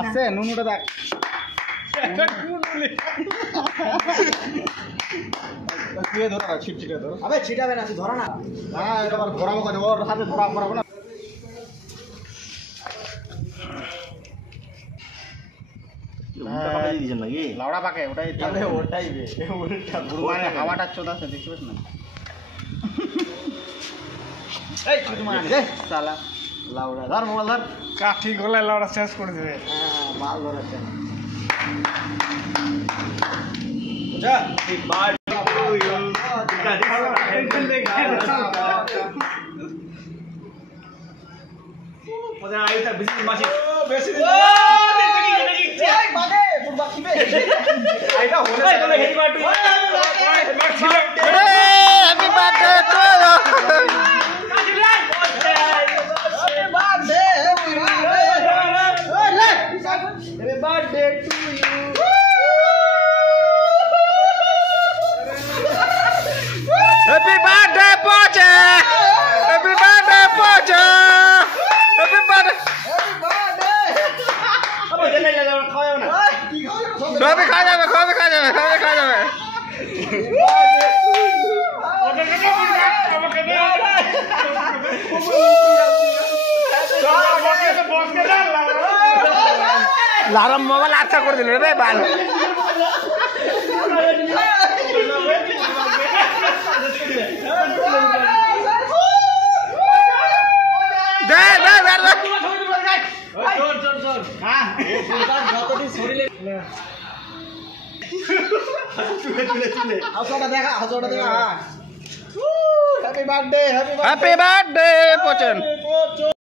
আছে নুনুটা দেখ তুই ধরা ছিটছিটে ধরো আবে ছিটাবে না তুই ধরা না হ্যাঁ এটা আবার ঘোরাবো কেন ওর হাতে ধরা ঘোরাবো না লাউড়া পাকে ওটাই ওটাই উল্টা হাওয়াটা চোদা আছে দেখতে পাচ্ছ না এই তুই মার দে শালা লাউড়া ধর মোবাইল ধর কাঠি গলায় লাউড়া শেষ করে দেবে হ্যাঁ মাল ধরেছে যা এই বাড়ি মজা আইতা বেশি মাছি বেশি এই বাদে পুরবা কিবে আইতা হলে তোলে হেডি মারটু happy birthday to you Happy birthday to you. Happy birthday, Pocha. Happy birthday, Pocha. Happy birthday. Happy birthday. अब जल्दी ले जाओ खाओ ना खाओ खा जावे लारम मोबाइल अच्छा कर दिले रे बाल दे चोर हां सुल्तान যতদিন শরীরে চুলে হাসোটা দেখা হ্যাঁ হ্যাপি বার্থডে পোচন